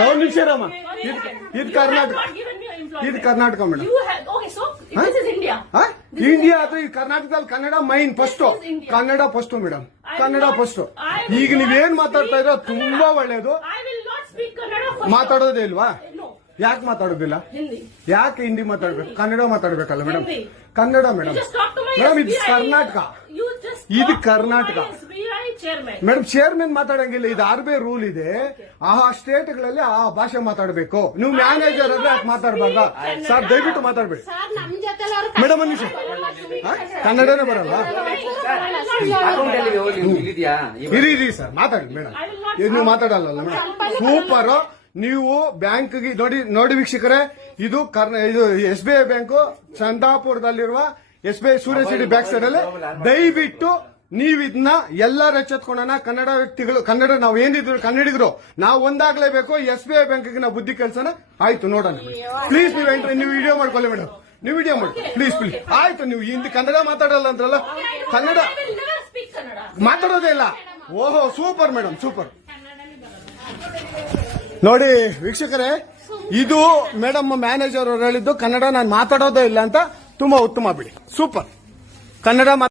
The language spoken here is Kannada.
ಒಂದು ನಿಮಿಷ ಇರಮ್ಮ. ಇದು ಕರ್ನಾಟಕ, ಇದು ಕರ್ನಾಟಕ ಮೇಡಮ್. ಇಂಡಿಯಾ ಅಥವಾ ಈ ಕರ್ನಾಟಕದಲ್ಲಿ Kannada main first, Kannada first madam, Kannada first. ಈಗ ನೀವೇನ್ ಮಾತಾಡ್ತಾ ಇರೋ ತುಂಬಾ ಒಳ್ಳೇದು. ಮಾತಾಡೋದೇ ಇಲ್ವಾ? ಯಾಕೆ ಮಾತಾಡೋದಿಲ್ಲ? ಯಾಕೆ ಹಿಂದಿ ಮಾತಾಡ್ಬೇಕು? Kannada ಮಾತಾಡ್ಬೇಕಲ್ಲ madam. Kannada madam. Madam ಇದು ಕರ್ನಾಟಕ, ಇದು ಕರ್ನಾಟಕ ಮೇಡಮ್. ಚೇರ್ಮನ್ ಮಾತಾಡಂಗಿಲ್ಲ, ಇದು RBI ರೂಲ್ ಇದೆ. ಆ ಸ್ಟೇಟ್ಗಳಲ್ಲಿ ಆ ಭಾಷೆ ಮಾತಾಡಬೇಕು. ನೀವು ಮ್ಯಾನೇಜರ್ ಆದ್ರೆ ಯಾಕೆ ಮಾತಾಡ್ಬಾರ್ದ ಸರ್? ದಯವಿಟ್ಟು ಮಾತಾಡ್ಬೇಡಿ ಮೇಡಮ್. ಒಂದು ನಿಮಿಷ, ಕನ್ನಡನೇ ಬರಲ್ಲ? ಇರಿ ಸರ್, ಮಾತಾಡಿ ಮೇಡಮ್. ನೀವು ಮಾತಾಡಲ್ಲ ಮೇಡಮ್. ಸೂಪರ್. ನೀವು ಬ್ಯಾಂಕ್ ನೋಡಿ ವೀಕ್ಷಕರೇ, ಇದು SBI ಬ್ಯಾಂಕು ಚಂದಾಪುರದಲ್ಲಿರುವ SBI ಸೂರ್ಯ ಸಿಟಿ ಬ್ಯಾಕ್ ಸೈಡ್ ಅಲ್ಲಿ. ದಯವಿಟ್ಟು ನೀವು ಇದನ್ನ ಎಲ್ಲರೂ ಎಚ್ಚೆತ್ಕೊಳ್ಳೋಣ. ಕನ್ನಡ ವ್ಯಕ್ತಿಗಳು, ಕನ್ನಡ ನಾವು ಏನಿದ್ರು ಕನ್ನಡಿಗರು ನಾವು ಒಂದಾಗ್ಲೇಬೇಕು. SBI ಬ್ಯಾಂಕ್ಗೆ ನಾವು ಬುದ್ಧಿ ಕಲ್ಸೋಣ. ಆಯ್ತು, ನೋಡೋಣ ಪ್ಲೀಸ್. ನೀವು ವಿಡಿಯೋ ಮಾಡ್ಕೊಳ್ಳಿ ಮೇಡಮ್, ನೀವು ವಿಡಿಯೋ ಮಾಡಿ ಪ್ಲೀಸ್ ಪ್ಲೀಸ್. ಆಯ್ತು, ನೀವು ಹಿಂದಿ ಕನ್ನಡ ಮಾತಾಡಲ್ಲ ಅಂದ್ರಲ್ಲ, ಕನ್ನಡ ಮಾತಾಡೋದೇ ಇಲ್ಲ. ಓಹೋ, ಸೂಪರ್ ಮೇಡಮ್, ಸೂಪರ್. ನೋಡಿ ವೀಕ್ಷಕರೇ, ಇದು ಮೇಡಮ್ ಮ್ಯಾನೇಜರ್ ಅವರು ಹೇಳಿದ್ದು ಕನ್ನಡ ನಾನು ಮಾತಾಡೋದೇ ಇಲ್ಲ ಅಂತ. ತುಂಬಾ ಉತ್ತಮ ಬಿಡಿ, ಸೂಪರ್. ಕನ್ನಡ